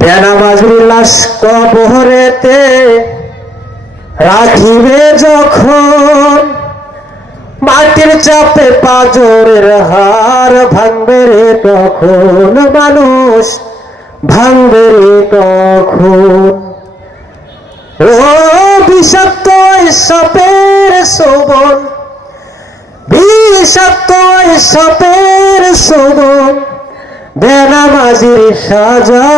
বেনামাজির লাশ কবরেতে রাখিবে যখন, মাটির চাপে পাঁজরের হার ভাঙবে রে তখন, মানুষ ভাঙবে রে তখন। ও বিষাক্ত সাপের শোভন, বিষাক্ত সাপের শোভন, বেনামাজির সাজা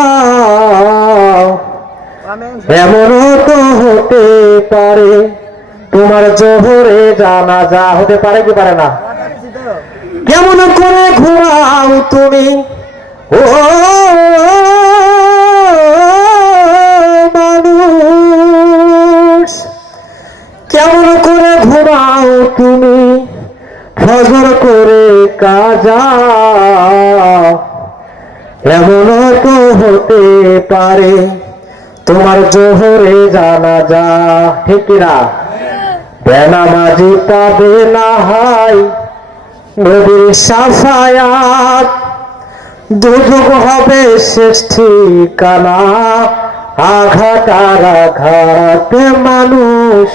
এমনও তো হতে পারে তোমার জোহরে জানাজা। হতে পারে কি পারে না? কেমন করে ঘুরাও তুমি ও মানুষ, কেমন করে ঘুরাও তুমি ফজর করে কাজা, এমনও তো হতে পারে তোমার জোহরে জানাজা। ঠিক না? বেনামাজি পাবে না হাই নবীর শাফায়াত, দুর্যোগ হবে শেষ ঠিকানা, আঘাত আর আঘাত মানুষ,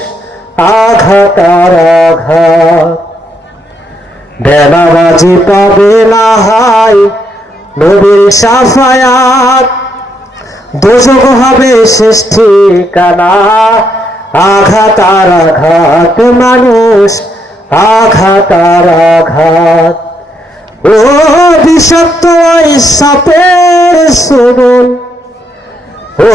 আঘাত আর আঘাত। বেনামাজি পাবে না হাই নবীর শাফায়াত, দুর্যোগ হবে শেষ ঠিকানা, আঘাত আর আঘাত মানুষ, আঘাত আর আঘাত। ও বিষাক্ত সাপের শোভন, ও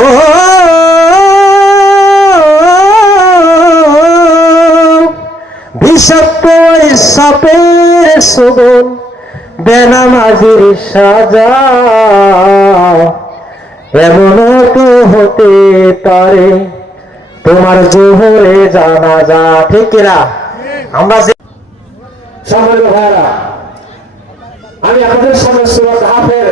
বিষাক্ত সাপের শোভন, বেনামাজির সাজা এমনও তো হতে পারে তোমার জোহরে জানাজা। ঠিক কিনা? আমরা সম্মানিত ভাইরা, আমি আপনাদের সামনে সূরা কাহফের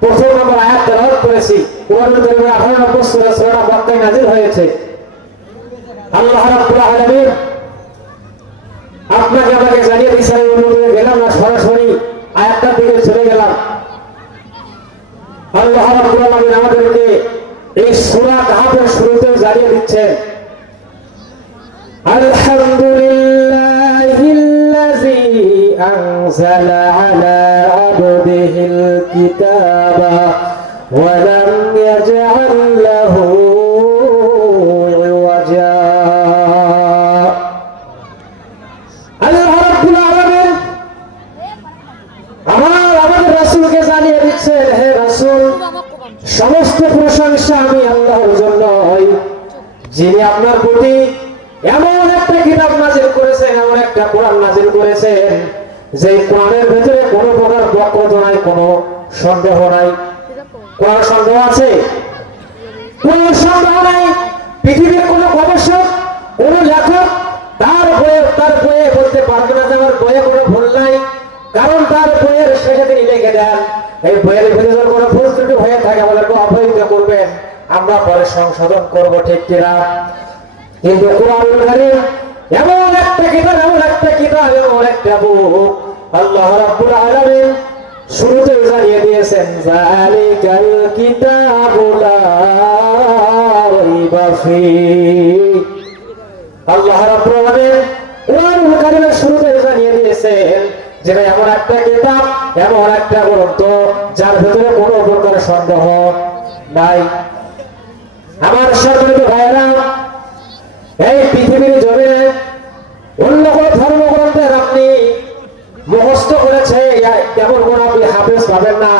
প্রথম নম্বর আয়াত তেলাওয়াত করেছি। কোরআনুল কারীমের 18 নম্বর সূরা সূরা বাক্কায় নাযিল হয়েছে। আল্লাহ রাব্বুল আলামিন আপনাকে আমাকে জানিয়ে দিয়েছেন, অনুমতি গেলাম না, সরাসরি আয়াতটার দিকে চলে গেলাম। আল্লাহ রাব্বুল আলামিন আমাদেরকে এই সূরা কাহফের শুরুতে জানিয়ে দিচ্ছেন, আলহামদুলিল্লাহিল্লাযী আনজালা আলা আবদিহিল কিতাবা ওয়া লাম ইয়াজআল লাহু ইওয়াজা। আল্লাহ রাব্বুল আলামিন আমাদের রাসূলকে জানিয়ে দিচ্ছেন, হে রাসূল, সমস্ত প্রশংসা আমি আল্লাহর জন্য, যিনি আপনার প্রতি এমন একটা কিতাব নাযিল করেছেন, এমন একটা কোরআন নাযিল করেছেন, যে কোরআনের ভিতরে কোনো প্রকার বক্রতা নাই, কোনো সন্দেহ নাই। কোরআন সন্দেহ আছে? কোনো সন্দেহ নাই। পৃথিবীর কোনো গবেষক, কোনো লেখক তার বইয়ে বলতে পারবে না যে আমার বইয়ে কোনো ভুল নাই, কারণ তার বইয়ের শেষে তিনি লিখে দেন, এই বইয়ের ভিতরে কোনো ভুল ত্রুটি হয়ে থাকে আমাদেরকে অবহিত করবেন, আমরা পরে সংশোধন করব। ঠিক কিনা? কিন্তু কোরআনুল কারীম এমন একটা কিতাব, এমন একটা কিতাব, এমন একটা বুক, আল্লাহ রাব্বুল আলামিন শুরুতে জানিয়ে দিয়েছেন, যালিকাল কিতাবু লা রাইবা ফীহ। আল্লাহ রাব্বুল আলামিন কোরআনুল কারীমের শুরুতে জানিয়ে দিয়েছেন যে এমন একটা কিতাব, এমন একটা গ্রন্থ, যার ভিতরে কোনো প্রকার সন্দেহ নাই। আমার সম্মানিত ভাইয়েরা, এই পৃথিবীর জমিনে অন্য কোন ধর্মগ্রন্থের আপনি মুখস্থ করেছে তেমন কোন আপনি হাফেজ পাবেন না,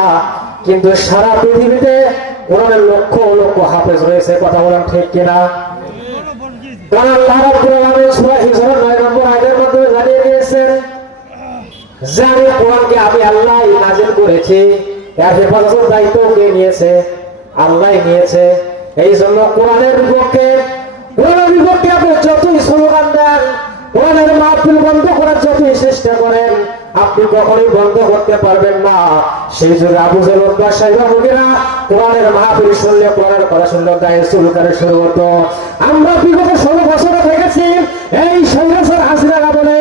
কিন্তু সারা পৃথিবীতে কোরআনের লক্ষ লক্ষ হাফেজ রয়েছে। কথা বলেন ঠিক কিনা? কারণ আল্লাহ রাব্বুল আলামিন সূরা হিজর 9 নম্বর আয়াতের মধ্যে জানিয়ে দিয়েছেন যে আমি কোরআনকে আমি আল্লাহ নাযিল করেছি, এর হেফাজতের দায়িত্ব কে নিয়েছে? আল্লাহ নিয়েছে। এই জন্য কোরআনের বিপক্ষে আপনি যতই স্লোগান দেন, কোরআনের মাহফিল বন্ধ করার যতই চেষ্টা করেন, আপনি কখনোই বন্ধ করতে পারবেন না। সেই যুগে আবু জেহেল উতবা সাইবা মুগীরা কোরআনের মাহফিল শুনলে, কোরআনের কথা শুনলে গায়ে চুলকানি শুরু হতো। আমরা বিগত 16 বছর দেখেছি এই সৈন্যসর হাসিনা বলে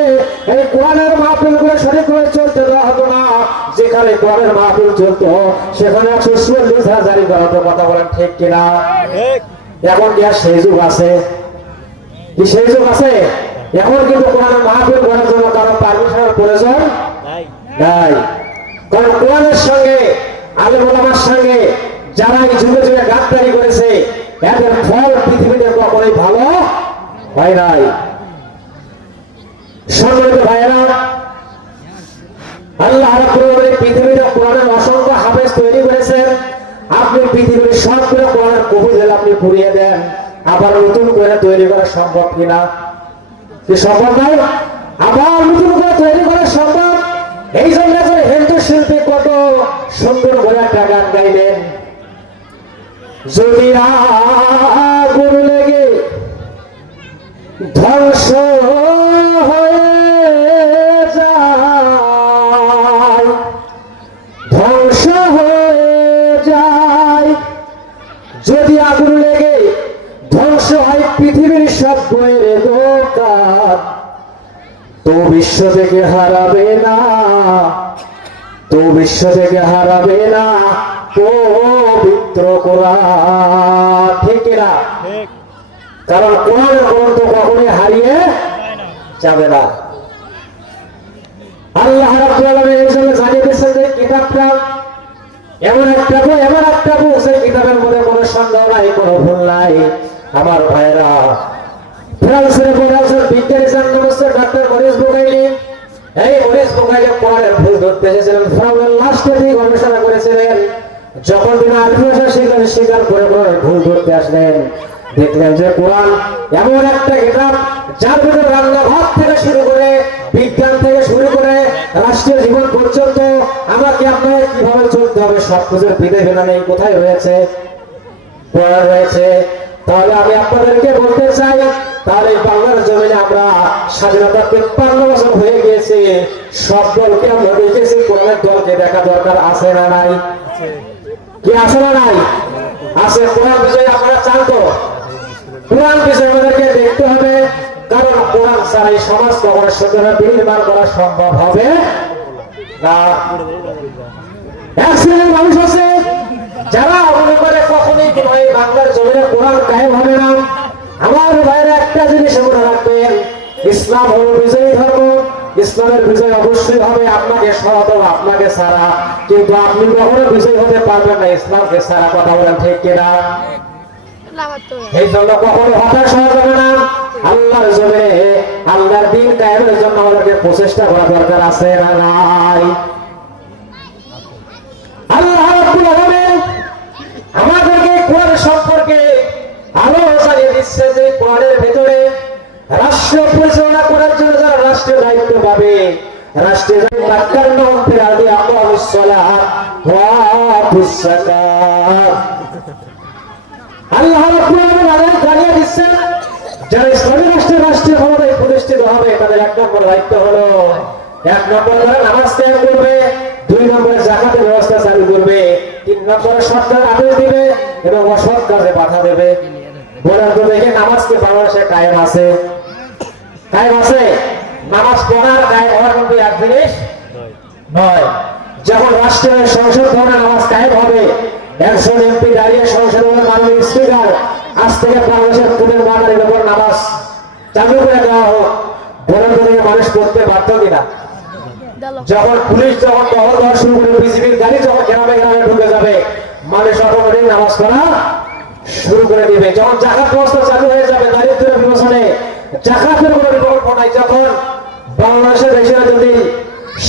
এই কোরআনের মাহফিল গুলো সঠিকভাবে চলতে দেওয়া হতো না। যেখানে কোরআনের মাহফিল চলতো সেখানে 144 জারি করা হতো। কথা বলেন ঠিক কিনা? এখন কি আর সেই যুগ আছে? কি সেই যুগ আছে? এখন কিন্তু কোরআনের মাহফিল করার জন্য কারো পারমিশনের প্রয়োজন নাই। কারণ কোরআনের সঙ্গে আলেম ওলামার সঙ্গে যারা এই যুগে যুগে গাদ্দারি করেছে এদের ফল পৃথিবীতে কখনোই ভালো হয় নাই। সম্মানিত ভাইয়েরা, আল্লাহ রাব্বুল আলামিন পৃথিবীতে কোরআনের অসংখ্য হাফেজ তৈরি করেছেন। আপনি পৃথিবীর সবগুলো কোরআনের কবিতা আপনি পুড়িয়ে দেন, আবার নতুন করে তৈরি করা সম্ভব কিনা? কি সম্ভব নয়? আবার নতুন করে তৈরি করা সম্ভব। এই জন্য হিন্দু শিল্পী কত সুন্দর করে একটা গান গাইলেন, যদি আগুন লেগে ধ্বংস হয়ে যায়, ধ্বংস হয়ে যায়, যদি আগুন লেগে ধ্বংস হয় পৃথিবীর সব বইয়ের দোকান, তো বিশ্ব থেকে হারাবে না, তো বিশ্ব থেকে হারাবে না পবিত্র কোরআন। ঠিক না? কারণ কোরআনের গ্রন্থ কখনোই হারিয়ে যাবে না। আল্লাহ রাব্বুল আলামিন এই জন্য জানিয়ে দিয়েছেন যে কিতাবটা এমন একটা বই, এমন একটা বই, সেই কিতাবের মধ্যে কোনো সন্দেহ নাই, কোনো ভুল নাই। আমার ভাইরা, ফ্রান্সের বিজ্ঞানী ডক্টর মরিস বুকাইলি, এই মরিস বুকাইলি কোরআনের ভুল ধরতে এসেছিলেন। ফ্রাউনের লাস্টে তিনি গবেষণা করেছিলেন। যখন তিনি আরবি ভাষা স্বীকার করে ভুল ধরতে আসলেন, দেখলেন যে কোরআন এমন একটা কিতাব যার ভিতরে রান্নাঘর থেকে শুরু করে বিজ্ঞান থেকে শুরু করে রাষ্ট্রীয় জীবন পর্যন্ত আমাকে আপনাকে কিভাবে চলতে হবে সবকিছুর বিধি বিধান এই কোথায় রয়েছে? কোরআন রয়েছে। তাহলে আমি আপনাদেরকে বলতে চাই, তাহলে বাংলার জমিনে আমরা স্বাধীনতা 53 বছর হয়ে গিয়েছে, সব দলকে আমরা দেখেছি, কোরআনের দলকে দেখা দরকার আছে না নাই? কি আছে না নাই? আছে। কোরআন বিষয়ে আপনারা চান তো? কোরআন বিষয়ে আমাদেরকে দেখতে হবে, কারণ কোরআন ছাড়া এই সমাজ কখনো সুন্দরভাবে নির্মাণ করা সম্ভব হবে না। এক শ্রেণীর মানুষ আছে যারা মনে করে কখনোই এই বাংলার জমিনে কোরআন কায়েম হবে না। আমার ভাইয়েরা একটা জিনিস মনে রাখবেন, ইসলাম হলো বিজয়ী ধর্ম। ইসলামের বিজয় অবশ্যই হবে আপনাকে সহায়তা, আপনাকে ছাড়া, কিন্তু আপনি কখনো বিজয়ী হতে পারবেন না ইসলামকে ছাড়া। কথা বলেন ঠিক কিনা? এই জন্য কখনো হতাশ হওয়া যাবে না। আল্লাহর জমিনে আল্লাহর দ্বীন কায়েমের জন্য আমাদেরকে প্রচেষ্টা করা দরকার আছে না নাই? আল্লাহ রাব্বুল আলামিন আমাদেরকে কোরআন সম্পর্কে আলো জানিয়ে দিচ্ছে যে কোরআনের ভেতরে রাষ্ট্র পরিচালনা করার জন্য যারা রাষ্ট্রীয় দায়িত্ব পাবে, রাষ্ট্রীয় আল্লাহ রাব্বুল আলামিন জানিয়ে দিচ্ছেন যারা ইসলামী রাষ্ট্রের রাষ্ট্রীয় ক্ষমতা প্রতিষ্ঠিত হবে তাদের 1 নম্বর দায়িত্ব হলো, 1 নম্বর তারা নামাজ কায়েম করবে, 2 নম্বরে যাকাতের ব্যবস্থা চালু করবে, 3 নম্বরে সৎকার আদেশ দিবে এবং অসৎ কাজে বাধা দেবে। বলার তো দেখে নামাজকে বাংলাদেশে কায়েম আছে, কায়েম আছে। নামাজ পড়ার কায়েম হওয়ার কিন্তু এক জিনিস নয়। যখন রাষ্ট্রের সংসদ ভবনে নামাজ কায়েম হবে, 100 এমপি দাঁড়িয়ে সংসদ ভবনের মাননীয় স্পিকার আজ থেকে বাংলাদেশের খুনের বাঙালির উপর নামাজ চালু করে দেওয়া হোক, বলার তো দেখে মানুষ পড়তে বাধ্য কিনা? যখন পুলিশ যখন টহল দেওয়া শুরু করবে, বিজিবির গাড়ি যখন গ্রামে গ্রামে ঢুকে যাবে, মানুষ অটোমেটিক নামাজ পড়া শুরু করে দিবে। যখন জাকাত ব্যবস্থা চালু হয়ে যাবে, দারিদ্র্য বিমোচনে জাকাতের কোনো বিকল্প নাই। যখন বাংলাদেশের দেশে যদি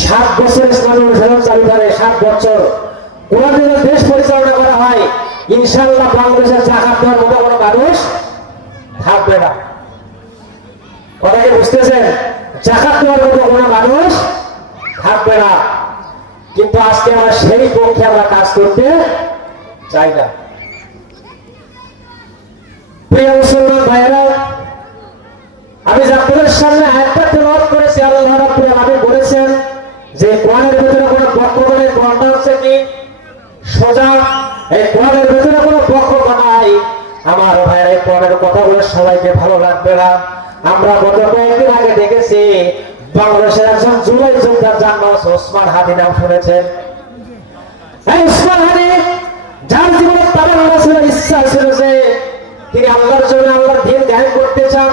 7 বছর ইসলামী অনুশীলন চালু করে, 7 বছর কোরআন যদি দেশ পরিচালনা করা হয়, ইনশাআল্লাহ বাংলাদেশের জাকাত দেওয়ার মতো কোনো মানুষ থাকবে না। কথা কি বুঝতেছেন? জাকাত দেওয়ার মতো কোনো মানুষ থাকবে না। কিন্তু আজকে আমরা সেই পক্ষে আমরা কাজ করতে চাই না। প্রিয় মুসলমান ভাইয়েরা, আমি আপনাদের সামনে আয়াতটা তেলাওয়াত করেছি। আল্লাহ রাব্বুল আলামিন বলেছেন যে কোরআনের ভিতরে কোনো বক্তব্য নেই, কোরআনটা হচ্ছে কি সোজা। এই কোরআনের ভিতরে কোনো বক্তব্য নাই। আমার ভাইয়েরা, এই কোরআনের কথাগুলো সবাইকে ভালো লাগবে না। আমরা গত কয়েকদিন আগে দেখেছি বাংলাদেশের একজন জুলাই যোদ্ধার যার নাম হচ্ছে ওসমান হাদি, নাম শুনেছেন? এই ওসমান হাদি, যার জীবনে তামান্না ছিল, ইচ্ছা ছিল যে তিনি আল্লাহর জন্য আল্লাহর দ্বীন ধ্যান করতে চান,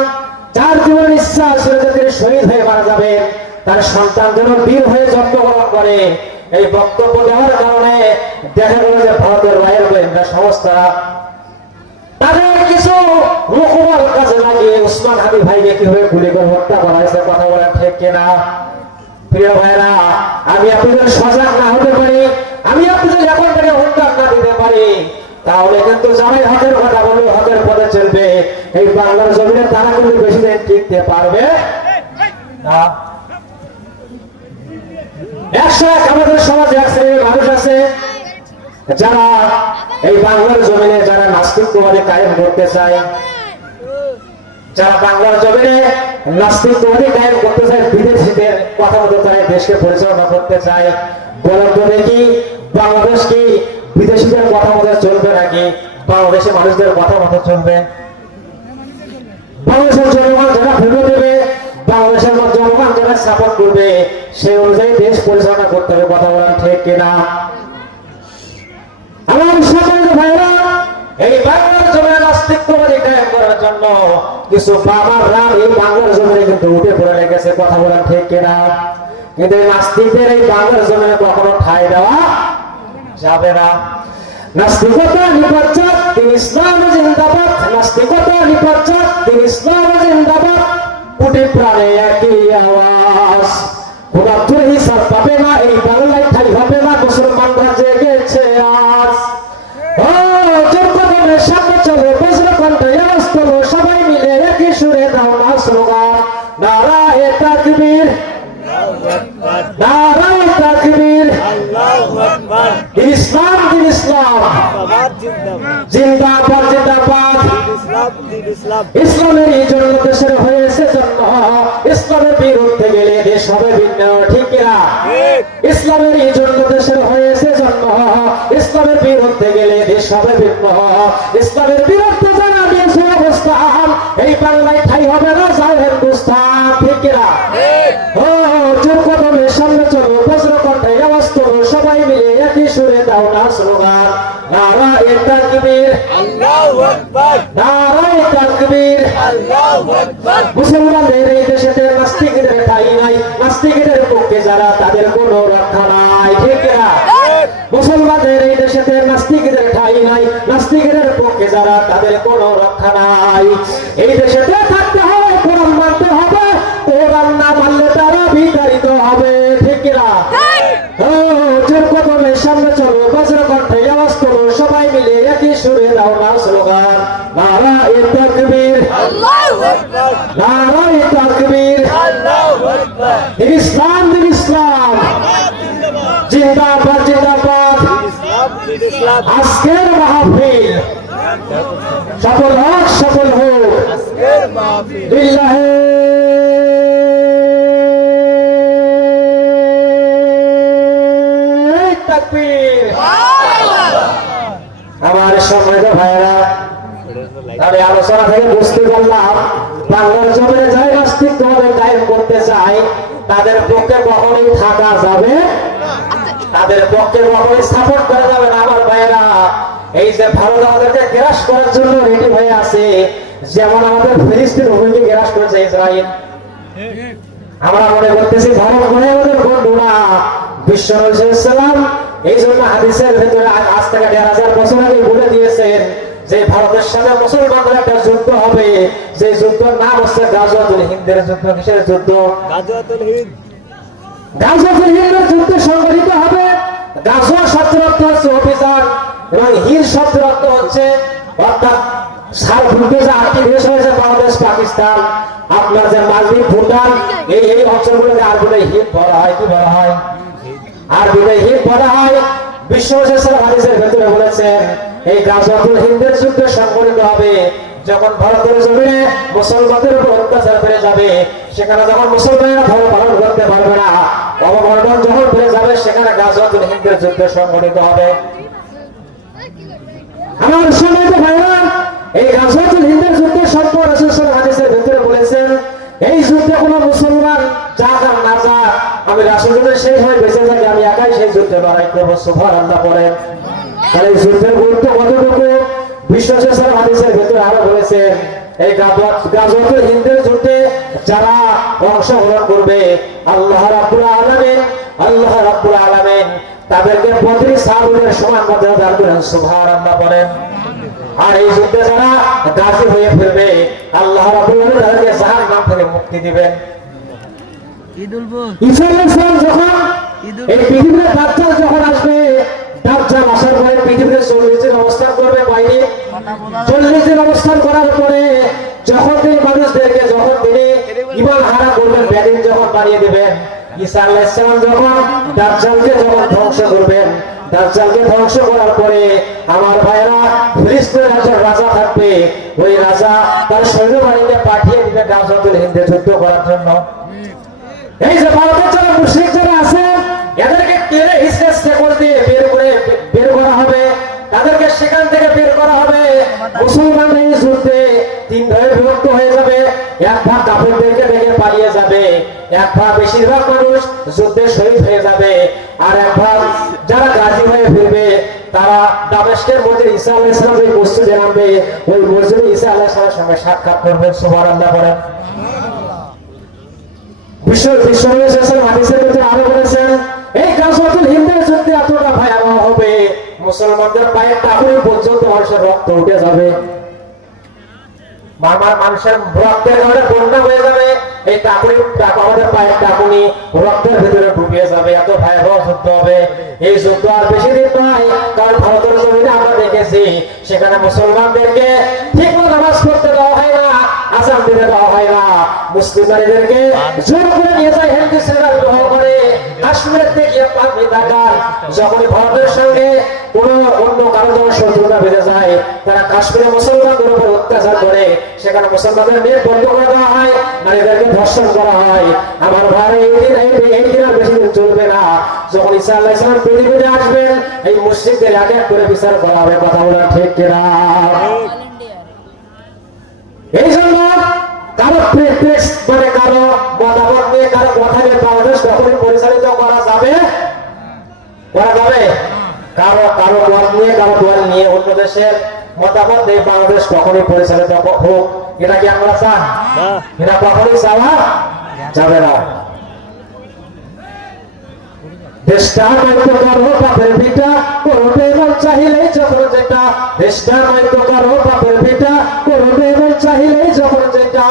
যার জীবনের ইচ্ছা ছিল যে তিনি শহীদ হয়ে মারা যাবেন, তার সন্তান যেন বীর হয়ে জন্মগ্রহণ করে, এই বক্তব্য দেওয়ার কারণে দেখা গেল যে ভারতের বাইরের গোয়েন্দা সংস্থা তাদের কিছু মুখবল কাজে লাগিয়ে ওসমান হাদি ভাইকে কিভাবে গুলি করে হত্যা করা হয়েছে, কথা বলেন ঠিক কিনা? প্রিয় ভাইরা, আমি আপনাদের সজাগ না হতে পারি, আমি আপনাদের এখন থেকে হুঙ্কার না দিতে পারি, তাহলে কিন্তু যারাই হকের কথা বলবে, হকের পথে চলবে, এই বাংলার জমিনে তারা কিন্তু বেশি দিন টিকতে পারবে না। 101 আমাদের সমাজে এক শ্রেণীর মানুষ আছে যারা এই বাংলার জমিনে যারা নাস্তিকবাদী কায়েম করতে চায়, যারা বাংলার জমিনে নাস্তিকবাদী কায়েম করতে চায়, বিদেশিদের কথা মতো তারা দেশকে পরিচালনা করতে চায়। বলেন তো দেখি, বাংলাদেশ কি বিদেশিদের কথা মতো চলবে নাকি বাংলাদেশের মানুষদের কথা মতো চলবে? বাংলাদেশের জনগণ যারা ভেবে দেবে, বাংলাদেশের জনগণ যারা সাপোর্ট করবে, সেই অনুযায়ী দেশ পরিচালনা করতে হবে, কথা বলেন ঠিক কিনা? আমার সম্মানিত ভাইরা, এই বাংলার জমিনে নাস্তিকবাদী কায়েম করার জন্য কিছু বাবার রাম এই বাংলার জমিনে কিন্তু উঠে পড়ে লেগেছে, কথা বলেন ঠিক কিনা? কিন্তু এই নাস্তিকদের এই বাংলার জমিনে কখনো ঠাঁই দেওয়া যাবে না। নাস্তিকতা নিপাচ্ছাদ, তিনি ইসলাম জিন্দাবাদ, নাস্তিকতা নিপাচ্ছাদ, তিনি ইসলাম জিন্দাবাদ, কোটি প্রাণে একই আওয়াজ, কোন হিসাব পাবে না, এই বাংলায় ঠাই হবে না, মুসলমানরা জেগেছে আজ। ও যোগ্যদের সামনে চলো, বজ্র কণ্ঠে আওয়াজ তোলো, সবাই মিলে একই সুরে দাও না স্লোগান, নারায়ে তাকবীর, নারায়ে তাকবীর, ইসলাম দিন ইসলাম জিন্দাবাদ জিন্দাবাদ, ইসলামের এই জন্য দেশের হয়েছে জন্ম, ইসলামের বিরুদ্ধে গেলে দেশ হবে ভিন্ন, ঠিক না? ইসলামের এই জন্য দেশের হয়েছে জন্ম, ইসলামের বিরুদ্ধে গেলে দেশ হবে ভিন্ন, ইসলামের বিরুদ্ধে যারা দিয়েছে অবস্থান, এই বাংলায় ঠাই হবে না, যায় হিন্দুস্তান, ঠিক না? ও যোগ্যতমের সামনে চলো, বজ্র কণ্ঠে আওয়াজ তোলো, সবাই মিলে একই সুরে দাও না স্লোগান, নারায়ে তাকবীর, আল্লাহু আকবার, নারায়ে তাকবীর, আল্লাহু আকবার। মুসলমানদের এই দেশেতে নাস্তিকদের ঠাঁই নাই, নাস্তিকদের পক্ষে যারা তাদের কোনো রক্ষা নাই, ঠিক না? মুসলমানদের এই দেশেতে নাস্তিকদের ঠাঁই নাই, নাস্তিকদের পক্ষে যারা তাদের কোনো রক্ষা নাই। এই দেশেতে থাকতে হবে, কোরআন মানতে হবে, কোরআন না মানলে তারা বিতাড়িত হবে, ঠিক না? ও যোগ্যতমের সামনে চলো, বজ্র কণ্ঠে আওয়াজ তোলো, সবাই মিলে একই সুরে দাও না স্লোগান, নারায়ে তাকবীর, আল্লাহু আকবার, নারায়ে তাকবীর, আল্লাহু আকবার, দিন ইসলাম দিন ইসলাম জিন্দাবাদ জিন্দাবাদ। আজকের মাহফিল সফল হোক, সফল হোক, লিল্লাহে তাকবীর। আমার সম্মানিত ভাইয়েরা, আমি আলোচনা থেকে বুঝতে পারলাম বাংলার জমিনে যাই নাস্তিকভাবে কায়েম করতে চায় তাদের পক্ষে কখনোই থাকা যাবে, তাদের পক্ষে কখনোই সাপোর্ট করা যাবে না। আমার ভাইয়েরা, এই যে ভারত আমাদেরকে গ্রাস করার জন্য রেডি হয়ে আছে, যেমন আমাদের ফিলিস্তিন ভূমিকে গ্রাস করেছে ইসরায়েল, আমরা মনে করতেছি ভারত মনে আমাদের বন্ধু না। বিশ্ব নবী সাল্লাল্লাহু আলাইহি ওয়াসাল্লাম এই জন্য হাদিসের ভেতরে আজ থেকে 1500 বছর আগে বলে দিয়েছেন যে ভারতের সাথে মুসলমানদের একটা যুদ্ধ হবে, যে যুদ্ধের নাম হচ্ছে গাজওয়াতুল হিন্দের যুদ্ধ। কিসের যুদ্ধ? গাজওয়াতুল হিন্দ। গাজওয়াতুল হিন্দের যুদ্ধ সংগঠিত হবে। গাজওয়া শব্দের অর্থ হচ্ছে অভিযান, এবং হিন্দ শব্দের অর্থ হচ্ছে অর্থাৎ সার্বভৌমত্বে যে 8টি দেশ হয়েছে, বাংলাদেশ, পাকিস্তান, আপনার যে মালদ্বীপ, ভুটান, এই অঞ্চলগুলোকে আরবিতে হিন্দ বলা হয়। কি বলা হয়? আরবিতে হিন্দ বলা হয়। বিশ্ব হাদিসের ভেতরে বলেছেন এই গাজওয়াতুল হিন্দের যুদ্ধ সংঘটিত হবে যখন ভারতের জমিনে মুসলমানদের উপর অত্যাচার বেড়ে যাবে, সেখানে যখন মুসলমানেরা ধর্ম পালন করতে পারবে না, অবমর্দন যখন বেড়ে যাবে, সেখানে গাজওয়াতুল হিন্দের যুদ্ধ সংঘটিত হবে। আমার সম্মানিত ভাইরা, এই গাজওয়াতুল হিন্দের যুদ্ধ সম্পর্কে রাসূল সাল্লাল্লাহু আলাইহি ওয়াসাল্লাম হাদিসের ভিতরে বলেছেন এই যুদ্ধে কোনো মুসলমান যাক আর না যাক, আমি রাসূল যদি সেই হয় বেঁচে থাকি, আমি একাই সেই যুদ্ধে লড়াই করবো। সুবহানাল্লাহ বলেন। তাহলে এই যুদ্ধের গুরুত্ব কতটুকু বিশ্বশেষের হাদিসের ভিতরে আরো বলেছেন, এই গাজওয়াতুল হিন্দের যুদ্ধে যারা অংশগ্রহণ করবে, আল্লাহ রাব্বুল আলামিন তাদেরকে বদরি সাহাবীদের সমান মর্যাদা দান করেন। সুবহানাল্লাহ বলেন। আর এই যুদ্ধে যারা গাজী হয়ে ফিরবে, আল্লাহ রাব্বুল আলামিন তাদেরকে জাহান্নাম থেকে মুক্তি দিবেন। ঈসা আলাইহিস সালাম যখন এই পৃথিবীতে দাজ্জাল যখন আসবে, দাজ্জাল আসার পরে পৃথিবীতে 40 দিন অবস্থান করবে। বাইরে 40 দিন অবস্থান করার পরে যখন তিনি মানুষদেরকে ঈমান হারা করবেন, ব্যাধিন যখন বানিয়ে দিবেন, ঈসা আলাইহিস সালাম যখন দাজ্জালকে ধ্বংস করবেন, দাজ্জালকে ধ্বংস করার পরে আমার ভাইরা ফিলিস্তিনের একজন রাজা থাকবে, ওই রাজা তার সৈন্যবাহিনীকে পাঠিয়ে দিবে গাজওয়াতুল হিন্দে যুদ্ধ করার জন্য। এই যে ভারতের যারা মুশরিক যারা আছে, এদেরকে টেনে হিসেবে শেকল দিয়ে বের করা হবে, তাদেরকে সেখান থেকে বের করা হবে। মুসলমান এই যুদ্ধে 3 ভাগে বিভক্ত হয়ে যাবে। এক ভাগ কাফেরদেরকে দেখে পালিয়ে যাবে, এক ভাগ বেশিরভাগ মানুষ যুদ্ধে শহীদ হয়ে যাবে, আর এক ভাগ যারা গাজী হয়ে ফিরবে তারা দামেস্কের মধ্যে ঈসা আলাইহিস সালাম যে মসজিদে নামবে, ওই মসজিদে ঈসা আলাইহিস সালামের সঙ্গে সাক্ষাৎ করবেন। সুবহানাল্লাহ বলেন। বিশ্বনবী সাল্লাল্লাহু আলাইহি ওয়াসাল্লাম হাদিসের মধ্যে আরো বলেছেন, এই গাজওয়াতুল হিন্দের যুদ্ধে এতটা ভয়াবহ হবে, মুসলমানদের পায়ের টাকুনি পর্যন্ত মানুষের রক্ত উঠে যাবে, মানুষের রক্তের কারণে বন্যা হয়ে যাবে। এই আমাদের পায়ের টাকুনি রক্তের ভিতরে ডুবিয়ে যাবে, এত ভয়াবহ যুদ্ধ হবে। এই যুদ্ধ আর বেশি দিন নয়, কারণ ভারতের জমিনে আমরা দেখেছি সেখানে মুসলমানদেরকে ঠিক মতো নামাজ পড়তে দেওয়া হয় না, আযান দিতে দেওয়া হয় না, মুসলিম নারীদেরকে জোর করে নিয়ে যায় হিন্দু শ্রেণীরা বিবাহ করে। কাশ্মীরের থেকে আপনি তাকান, যখনই ভারতের সঙ্গে কোন অন্য কারো যখন শত্রুতা বেঁধে যায়, তারা কাশ্মীরে মুসলমানদের উপর অত্যাচার করে, সেখানে মুসলমানদের নেট বন্ধ করে দেওয়া হয়, নারীদেরকে ধর্ষণ করা হয়। আমার ভাই এই দিন আর বেশি দিন চলবে না, যখন ঈসা আলাইহিস সালাম পৃথিবীতে আসবেন, এই মুশরিকদের এক এক করে বিচার করা হবে। কথা বলা ঠিক কিনা? এই জন্য কারো মানে কারো মতামত নিয়ে, কারো কথা নিয়ে বাংলাদেশ কখনই পরিচালিত করা যাবে কারো মত নিয়ে, কারো দল নিয়ে অন্য দেশের মতামত দিয়ে বাংলাদেশ কখনই পরিচালিত হোক, এটা কি আমরা চান? এটা কখনই চাওয়া যাবে না। দেশটা নয়তো কারো বাপের ভিটা, করবে মন চাহিলেই যখন যেটা। দেশটা নয়তো কারো বাপের ভিটা, করবে মন চাহিলেই যখন যেটা।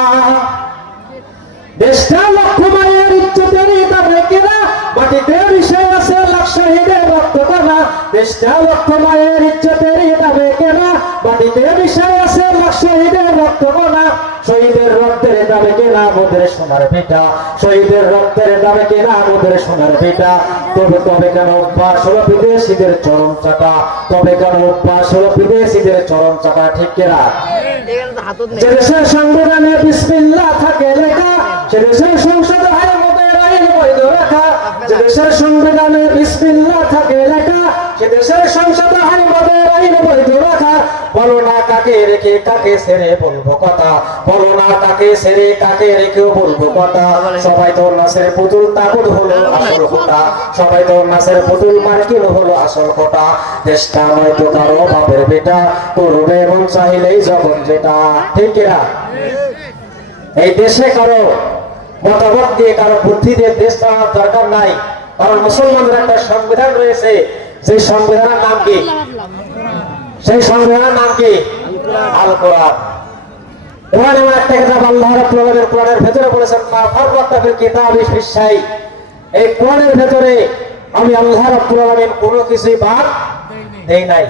দেশটা লক্ষ মায়ের ইজ্জতের দামে কেনা, মাটিতে বিষয় আছে লাখ শহীদের রক্ত দানা। দেশটা লক্ষ মায়ের ইজ্জতের দামে কেনা, মাটিতে বিষয় আছে লাখ শহীদের রক্ত দানা। শহীদের রক্তের দামে কেনা মোদের সোনার ভিটা, শহীদের রক্তের দামে কেনা মোদের সোনার ভিটা। তবে কেন অভ্যাস হলো বিদেশিদের চরম চাটা, তবে কেন অভ্যাস হলো বিদেশিদের চরম চাটা। ঠিক কিনা? যে দেশের সংবিধানে বিসমিল্লাহ থাকে লেখা, সে দেশের সংসদে হয় মোদের আইন বৈধ রাখা। যে দেশের সংবিধানে বিসমিল্লাহ থাকে লেখা, সে দেশের সংসদে হয় মোদের আইন বৈধ রাখা। বলো না কাকে রেখে কাকে ছেড়ে বলবো কথা, বলো না কাকে ছেড়ে কাকে রেখেও বলবো কথা। সবাই তোর নাচের পুতুল তাগুদ হলো আসল কথা, সবাই তোর নাচের পুতুল মার্কিন হলো আসল কথা। দেশটা নয়তো কারো বাপের বেটা, করবে মন চাইলেই যখন যেটা। ঠিক কিনা? এই দেশে কারো মতামত দিয়ে, কারো বুদ্ধি দিয়ে দেশ চালানোর দরকার নাই, কারণ মুসলমানদের একটা সংবিধান রয়েছে। যে সংবিধানের নাম কি? সেই সংবিধানের নাম কি? আল কোরআন। কোরআন এমন একটা কিতাব, আল্লাহ রাব্বুল আলামিন কোরআনের ভেতরে বলেছেন, মা ফাররাতনা ফিল কিতাবি মিন শাই। এই কোরআনের ভেতরে আমি আল্লাহ রাব্বুল আলামিন কোনো কিছুই বাদ দেই নাই।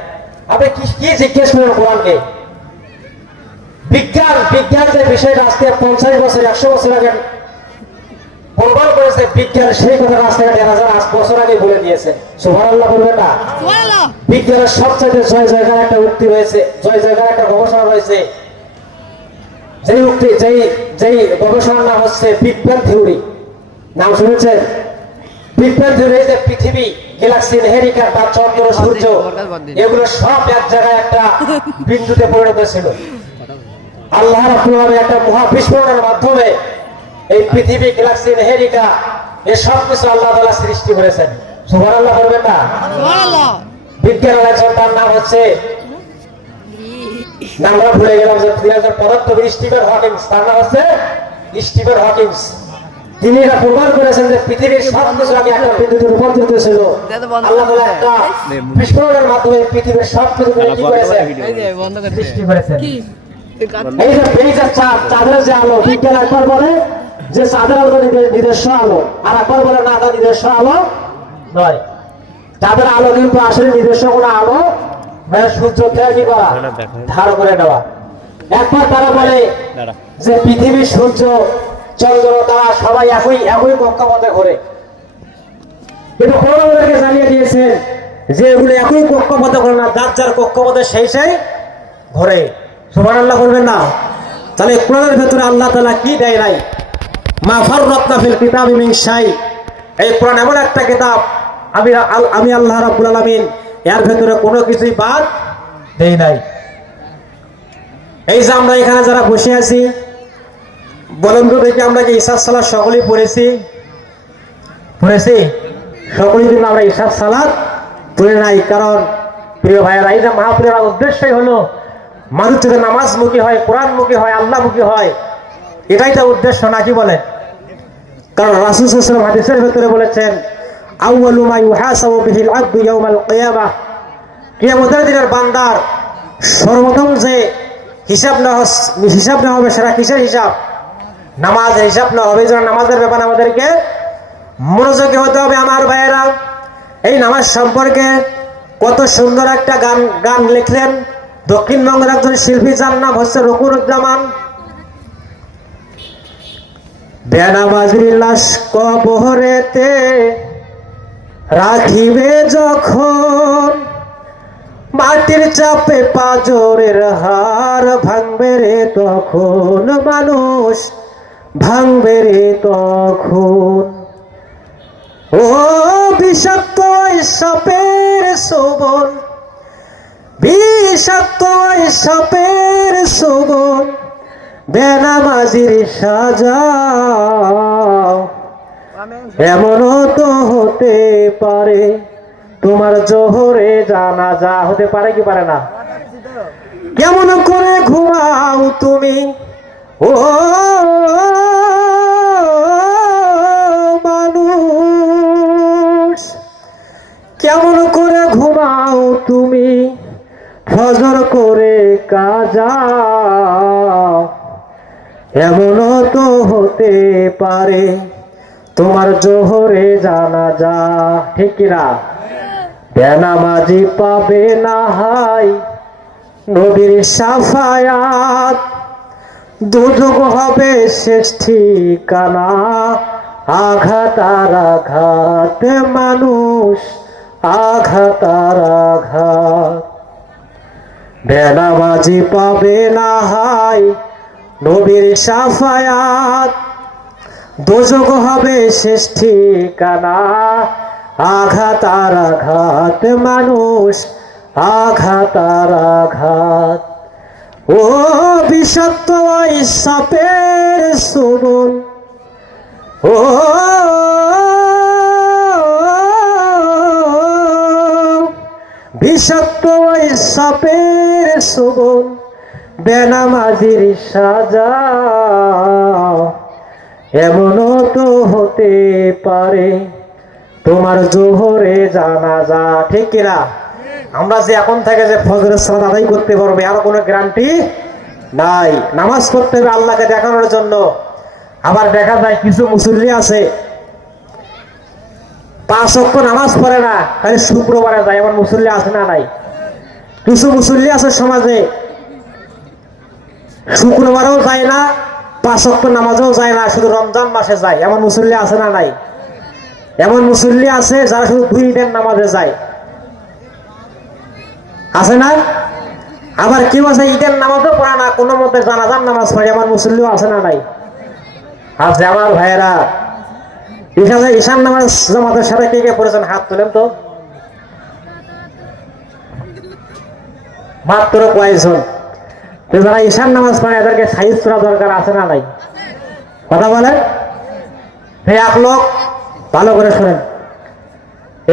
আপনি কি জিজ্ঞেস করেন কোরআনকে? বিজ্ঞান যে বিষয়টা আজকে 50 বছর 100 বছর আগে প্রমাণ করেছে, বিজ্ঞান সেই কথা রাস্তাঘাটে 1000 বছর আগে বলে দিয়েছে। সুবহানাল্লাহ বলবেন না? বিজ্ঞানের সবচেয়ে জয় জয়গার একটা উক্তি রয়েছে, জয় জয়গার একটা গবেষণা রয়েছে। যেই উক্তি, যেই গবেষণার নাম হচ্ছে বিগ ব্যাং থিওরি। নাম শুনেছেন? বিগ ব্যাং থিওরি, যে পৃথিবী, গ্যালাক্সি, হেরিকা বা চন্দ্র, সূর্য, এগুলো সব এক জায়গায় একটা বিন্দুতে পরিণত ছিল। আল্লাহ রাব্বুল আলামিন একটা মহা বিস্ফোরণের মাধ্যমে এই পৃথিবী, গ্যালাক্সি, নেহেরিকা, এই সব কিছু আল্লাহ তাআলা সৃষ্টি করেছেন। সুবহানাল্লাহ বলবেন না? বিজ্ঞানের একজন, তার নাম হচ্ছে, নামটা ভুলে গেলাম, যে একজন পদার্থবিদ স্টিফেন হকিং, তার নাম হচ্ছে স্টিফেন হকিং। তিনি এটা প্রমাণ করেছেন যে পৃথিবীর সব কিছু আগে একটা বিদ্যুতের রূপান্তরিত ছিল। আল্লাহ তাআলা একটা বিস্ফোরণের মাধ্যমে পৃথিবীর সব কিছু কি করেছেন? সৃষ্টি করেছেন। এই যে চাঁদের যে আলো, বিজ্ঞান একবার বলে যে চাঁদের আলো নিজস্ব আলো, আর একবার বলে না, তার নিজস্ব আলো নয়। চাঁদের আলো কিন্তু আসলে নিজস্ব কোনো আলো সূর্য থেকে কি করা, ধার করে নেওয়া। একবার তারা বলে যে পৃথিবী, সূর্য, চন্দ্র, তারা সবাই একই কক্ষপথে ঘোরে, কিন্তু কোরআন আমাদেরকে জানিয়ে দিয়েছেন যে এগুলো একই কক্ষপথে ঘোরে না, যার যার কক্ষপথে সেই ঘোরে। সুবহানাল্লাহ বলবেন না? তাহলে কোরআনের ভেতরে আল্লাহ তাআলা কি দেয় নাই? মা ফাররাতনা ফিল কিতাবি মিন শাই। এই কোরআন এমন একটা কিতাব, আমি আল্লাহ রাব্বুল আলামিন এর ভেতরে কোনো কিছুই বাদ দেই নাই। এই যে আমরা এখানে যারা বসে আছি, বলেন তো দেখি, আমরা কি ইশার সালাত সকলেই পড়েছি? সকলেই কিন্তু আমরা ইশার সালাত পড়ে নাই। কারণ প্রিয় ভাইয়েরা, এই যে মাহফিলের উদ্দেশ্যই হলো মানুষ যদি নামাজমুখী হয়, কোরআনমুখী হয়, আল্লাহমুখী হয়, এটাই তো উদ্দেশ্য, নাকি বলেন? কারণ রাসূল সাল্লাল্লাহু আলাইহি ওয়াসাল্লাম হাদিসের ভিতরে বলেছেন, আউয়ালু মা ইউহাসাবু বিহিল আবদু ইয়াউমাল কিয়ামাহ, কিয়ামতের দিনের বান্দার সর্বপ্রথম যে হিসাব নেওয়া হবে, সেটা কিসের হিসাব? নামাজের হিসাব নেওয়া হবে। যেন নামাজের ব্যাপারে আমাদেরকে মনোযোগী হতে হবে। আমার ভাইয়েরা, এই নামাজ সম্পর্কে কত সুন্দর একটা গান লিখলেন দক্ষিণবঙ্গের একজন শিল্পী, যার নাম হচ্ছে রকুরুজ্জামান। বেনামাজির লাশ কবরেতে রাখিবে যখন, মাটির চাপে পাজরের হাড় ভাঙবে রে তখন, মানুষ ভাঙবে রে তখন। ও বিষাক্ত সাপের শোভন, বিষাক্ত সাপের শোভন, বেনামাজির সাজা, এমনও তো হতে পারে তোমার জোহরে জানাজা। হতে পারে কি পারে না? কেমন করে ঘুমাও তুমি ও মানুষ, কেমন করে ঘুমাও তুমি ফজর করে কাজা, এমনও তো হতে পারে তোমার জোহরে জানাজা। ঠিক কিনা? বেনামাজি পাবে না হাই নবীর শাফায়াত, দুযুগ হবে শেষ ঠিকানা, আঘাত আর আঘাত, মানুষ আঘাত আর আঘাত। বেনামাজি পাবে না হাই নবীর শাফায়াত, দুযুগ হবে শেষ ঠিকানা, আঘাত আর আঘাত, মানুষ আঘাত আর আঘাত। ও বিষাক্ত ওই সাপের শোভন, ও বিষাক্ত ওই সাপের শোভন, বেনামাজির সাজা, এমনও তো হতে পারে তোমার জোহরে জানাজা। ঠিক কিনা? আমরা যে এখন থেকে যে ফজরের সালাত আদায় করতে পারবে, আর কোনো গ্যারান্টি নাই। নামাজ পড়তে হবে আল্লাহকে দেখানোর জন্য। আবার দেখা যায় কিছু মুসল্লি আছে 5 ওয়াক্ত নামাজ পড়ে না, খালি শুক্রবারে যায়। এমন মুসল্লি আছে না নাই? কিছু মুসল্লি আছে সমাজে, শুক্রবারেও যায় না, 5 ওয়াক্ত নামাজও যায় না, শুধু রমজান মাসে যায়। এমন মুসল্লি আছে না নাই? এমন মুসল্লি আছে যারা শুধু 2 ঈদের নামাজে যায়, আছে না? আবার কেউ আছে ঈদের নামাজও পড়ে না, কোনো মতে জানাজার নামাজ পড়ে। এমন মুসল্লিও আছে না নাই? আছে। আমার ভাইয়েরা, ঈশান নামাজ জামাতের সাথে কে কে পড়েছেন হাত তোলেন তো। মাত্র কয়েকজন। যারা ঈশান নামাজ পড়ে এদেরকে সাইজ করা দরকার আছে না নাই? কথা বলেন। এক লোক, ভালো করে শোনেন,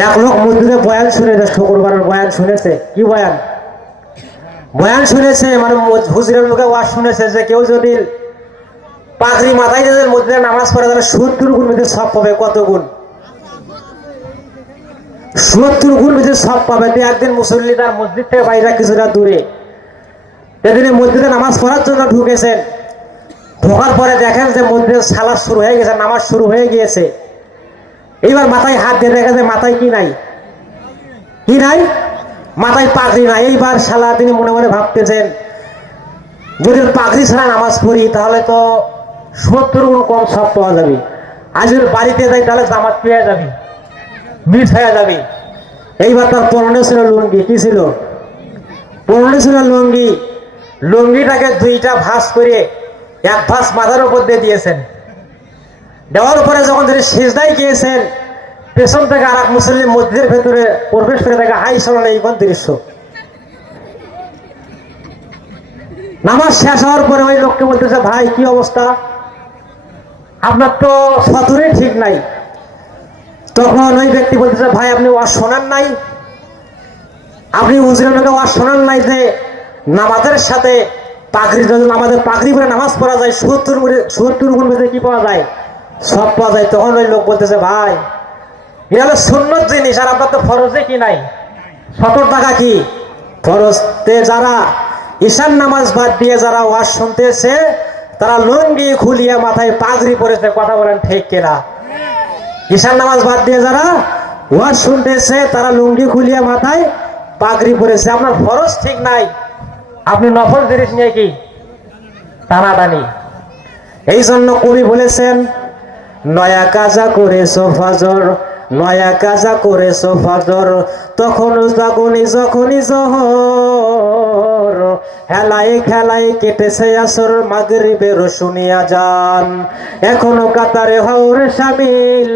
এক লোক মসজিদে বয়ান শুনেছে, শুক্রবারের বয়ান শুনেছে। কি বয়ান? বয়ান শুনেছে, মানে হুজুরের মুখে ওয়াজ শুনেছে যে কেউ যদি পাগড়ি মাথায় যদি মসজিদে নামাজ পড়ে তাহলে 70 গুণ বেশি সব পাবে। কত গুণ? 70 গুণ বেশি সব পাবে। একদিন মুসল্লি তার মসজিদ থেকে বাইরে কিছুটা দূরে সেদিনে মসজিদে নামাজ পড়ার জন্য ঢুকেছেন। ঢোকার পরে দেখেন যে মসজিদের সালাত শুরু হয়ে গেছে, নামাজ শুরু হয়ে গিয়েছে। এইবার মাথায় হাত দিয়ে দেখা যায় মাথায় কি নাই? কি নাই? মাথায় পাগড়ি নাই। এইবার শালা তিনি মনে মনে ভাবতেছেন যদি পাগড়ি ছাড়া নামাজ পড়ি তাহলে তো 70 গুণ কম সব পাওয়া যাবে। আজ যদি বাড়িতে যাই তাহলে জামাত পেয়ে যাবি, মিস হয়ে যাবে। এইবার তার পরনে ছিল লুঙ্গি। কি ছিল? পরনে ছিল লুঙ্গি। লুঙ্গিটাকে দুইটা ভাঁজ করে এক ভাঁজ মাথার উপর দিয়ে দিয়েছেন। দেওয়ার পরে যখন তিনি সিজদায় গিয়েছেন, পেছন থেকে আর এক মুসলিম মসজিদের ভেতরে প্রবেশ করে তাকে হাই শোনান। এই কোন দৃশ্য? নামাজ শেষ হওয়ার পরে ওই লোককে বলতেছে, ভাই কি অবস্থা, আপনার তো সতরে ঠিক নাই। তখন ওই ব্যক্তি বলতেছে, ভাই আপনি ওয়াজ শোনান নাই? আপনি হুজুরের মুখে ওয়াজ শোনান নাই যে নামাজের সাথে পাগড়ি, যদি আমাদের পাগড়ি পরে নামাজ পড়া যায় 70 গুণ বেশি কি পাওয়া যায়? সব পাওয়া যায়। তখন ওই লোক বলতেছে, ভাই এটা হলো সুন্নত জিনিস, আর আপনার তো ফরজে কি নাই? 70 টাকা কি ফরজতে যারা ঈশান নামাজ বাদ দিয়ে যারা ওয়াজ শুনতেছে তারা লুঙ্গি খুলিয়ে মাথায় পাগড়ি পরেছে। কথা বলেন ঠিক কিনা? ঈশান নামাজ বাদ দিয়ে যারা ওয়াজ শুনতেছে তারা লুঙ্গি খুলিয়ে মাথায় পাগড়ি পরেছে। আপনার ফরজ ঠিক নাই, আপনি নফল জিনিস নিয়ে কি টানাটানি। এই জন্য কবি বলেছেন, নয়া কাজা করেছো ফজর, নয়া কাজা করেছো ফজর, তখন জাগুনি যখনই জোহর, হেলায় খেলায় কেটেছে আসর, মাগরিবের শুনিয়া যান, এখনো কাতারে হওরে শামিল,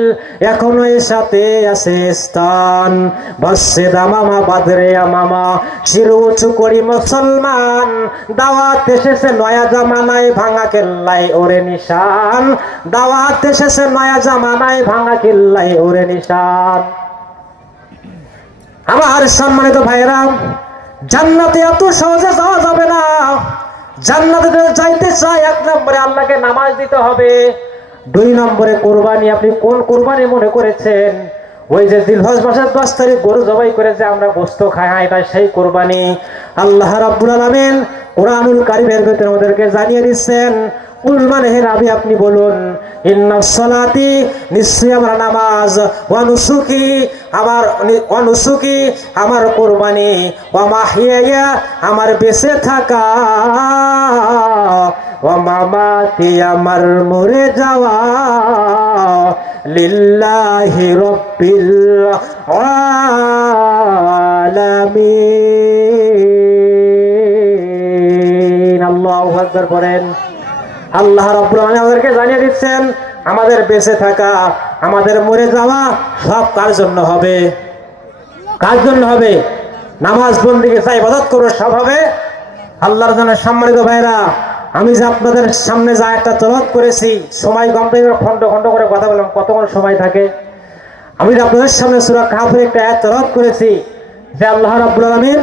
এখনো এর সাথে আছে স্থান, বসে দামামা বাদরে আমামা, শির উঁচু করি মুসলমান, দাওয়াত এসেছে নয়া জামানায়, ভাঙা কেল্লায় ওরে নিশান, দাওয়াত এসেছে নয়া জামানায়, ভাঙা কেল্লায় ওরে নিশান। আমার সম্মানিত ভাইরা, জান্নাতে এত সহজে যাওয়া যাবে না। জান্নাতে যাইতে চাই, 1 নম্বরে আল্লাহকে নামাজ দিতে হবে, 2 নম্বরে কোরবানি। আপনি কোন কোরবানি মনে করেছেন? ওই যে জিলহজ মাসের 10 তারিখ গরু জবাই করেছে আমরা গোশত খাই, হ্যাঁ এটা সেই কোরবানি। আল্লাহ রাব্বুল আলামিন কুরআনুল কারীমের ভিতরে আমাদেরকে জানিয়ে দিচ্ছেন, আপনি বলুন, ইন্নাস সালাতি, নিশ্চয়ই আমার নামাজ, ওয়া নুসুকি, আমার কোরবানি, ওয়া মাহিয়া, আমার বেঁচে থাকা, ওয়া মামাতি, আমার মরে যাওয়া, লিল্লাহি রাব্বিল আলামিন। আল্লাহু আকবার বলেন। আল্লাহ রাব্বুল আলামিন আমাদেরকে জানিয়ে দিচ্ছেন, আমাদের বেঁচে থাকা, আমাদের মরে যাওয়া সব কার জন্য হবে? কার জন্য হবে? নামাজ বন্দেগী চাই, ইবাদত করবে, সব হবে আল্লাহর জন্য। সম্মানিত ভাইরা, আমি যে আপনাদের সামনে যা একটা তেলাওয়াত করেছি, সময় কম থেকে খন্ড খন্ড করে কথা বললাম, কতক্ষণ সময় থাকে? আমি আপনাদের সামনে সূরা কাহফের একটা আয়াত তেলাওয়াত করেছি যে আল্লাহ রাব্বুল আলামিন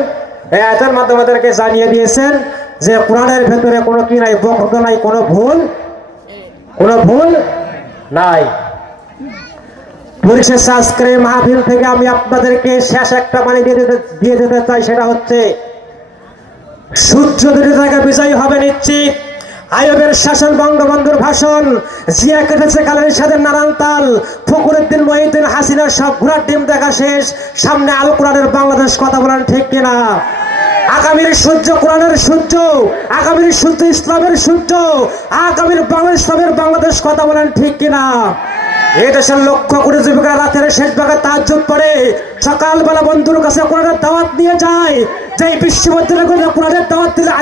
এই আয়াতের মাধ্যমে আমাদেরকে জানিয়ে দিয়েছেন যে কোরআনের ভেতরে কোনো কি নাই? বক্তব্য নাই, কোনো ভুল নাই। পরিশেষে আজকের এই মাহফিল থেকে আমি আপনাদেরকে শেষ একটা বাণী দিয়ে যেতে চাই, সেটা হচ্ছে, সূর্য দুটি জায়গায় বিজয়ী হবে নিশ্চিত। আইয়ুবের শাসন, বঙ্গবন্ধুর ভাষণ, জিয়া কেটেছে কালের সাথে নারায়ণ তাল, ফখরুদ্দিন, মহিউদ্দিন, হাসিনার সব ঘোড়ার ডিম দেখা শেষ, সামনে আল কোরআনের বাংলাদেশ। কথা বলেন ঠিক কিনা? আগামীর সূর্য কোরআনের সূর্য, আগামীর সূর্য ইসলামের সূর্য, আগামীর ইসলামের বাংলাদেশ। কথা বলেন ঠিক কিনা? এই দেশের লক্ষ কোটি যুবকেরা রাতের শেষ ভাগে তাহাজ্জুদ পড়ে, সকালবেলা বন্ধুর কাছে কোরআনের দাওয়াত নিয়ে যায়, যে বিশ্ববিদ্যালয়ে কোরআনের দাওয়াত দিলে